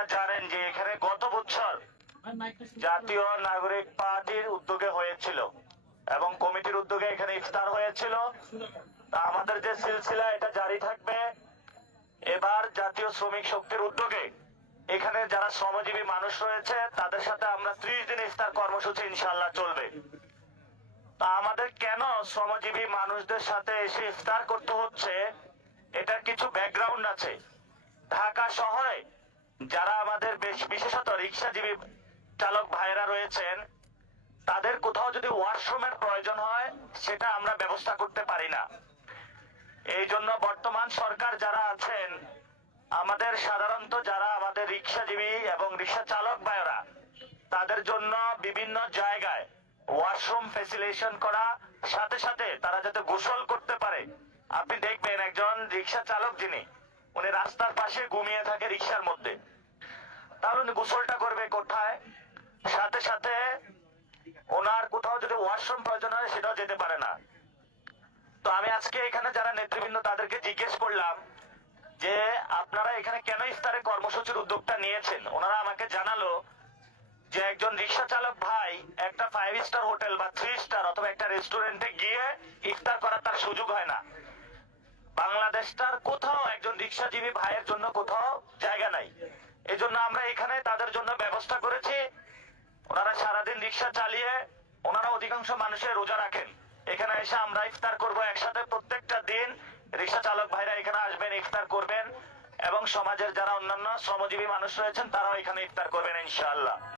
আপনারা জানেন যে এখানে গত বছর জাতীয় নাগরিক পার্টির উদ্যোগে হয়েছিল এবং কমিটির উদ্যোগে এখানে ইফতার হয়েছিল। তা আমাদের যে সিলসিলা এটা জারি থাকবে। এবার জাতীয় শ্রমিক শক্তির উদ্যোগে এখানে যারা শ্রমজীবী মানুষ রয়েছে তাদের সাথে আমরা 30 দিন ইফতার কর্মসূচি ইনশাআল্লাহ চলবে। তা আমাদের কেন শ্রমজীবী মানুষদের সাথে এসে ইফতার করতে হচ্ছে, এটার কিছু ব্যাকগ্রাউন্ড আছে। ঢাকা শহরে যারা আমাদের বিশেষত রিক্সাজীবী চালক ভাইরা রয়েছেন, তাদের কোথাও যদি ওয়াশরুমের প্রয়োজন হয় সেটা আমরা ব্যবস্থা করতে পারি না। এই জন্য বর্তমান সরকার যারা আছেন, আমাদের সাধারণত যারা আমাদের রিক্সাজীবী এবং রিক্সা চালক ভাইরা, তাদের জন্য বিভিন্ন জায়গায় ওয়াশরুম ফ্যাসিলিটেশন করা, সাথে সাথে তারা যাতে গোসল করতে পারে। আপনি দেখবেন একজন রিক্সা চালক যিনি, উনি রাস্তার পাশে ঘুমিয়ে থাকে রিক্সার মধ্যে, তাহলে উনি গোসলটা করবে কোথায়? সাথে সাথে ওনার কোথাও যদি ওয়াশরুম প্রয়োজন হয় সেটাও যেতে পারে না। তো আমি আজকে এখানে যারা নেতৃবৃন্দ তাদেরকে জিজ্ঞেস করলাম যে আপনারা এখানে কেন ইফতারের কর্মসূচির উদ্যোগটা নিয়েছেন। ওনারা আমাকে জানালো যে একজন রিক্সা চালক ভাই একটা 5 স্টার হোটেল বা 3 স্টার অথবা একটা রেস্টুরেন্টে গিয়ে ইফতার করার তার সুযোগ হয় না। বাংলাদেশটার কোথাও একজন রিক্সাজীবী ভাইয়ের জন্য কোথাও জায়গা নাই। এজন্য আমরা এখানে তাদের জন্য ব্যবস্থা করেছি। ওনারা সারাদিন রিক্সা চালিয়ে, ওনারা অধিকাংশ মানুষের রোজা রাখেন, এখানে এসে আমরা ইফতার করব একসাথে। প্রত্যেকটা দিন রিক্সা চালক ভাইরা এখানে আসবেন, ইফতার করবেন এবং সমাজের যারা অন্যান্য শ্রমজীবী মানুষ রয়েছেন তারাও এখানে ইফতার করবেন ইনশাআল্লাহ।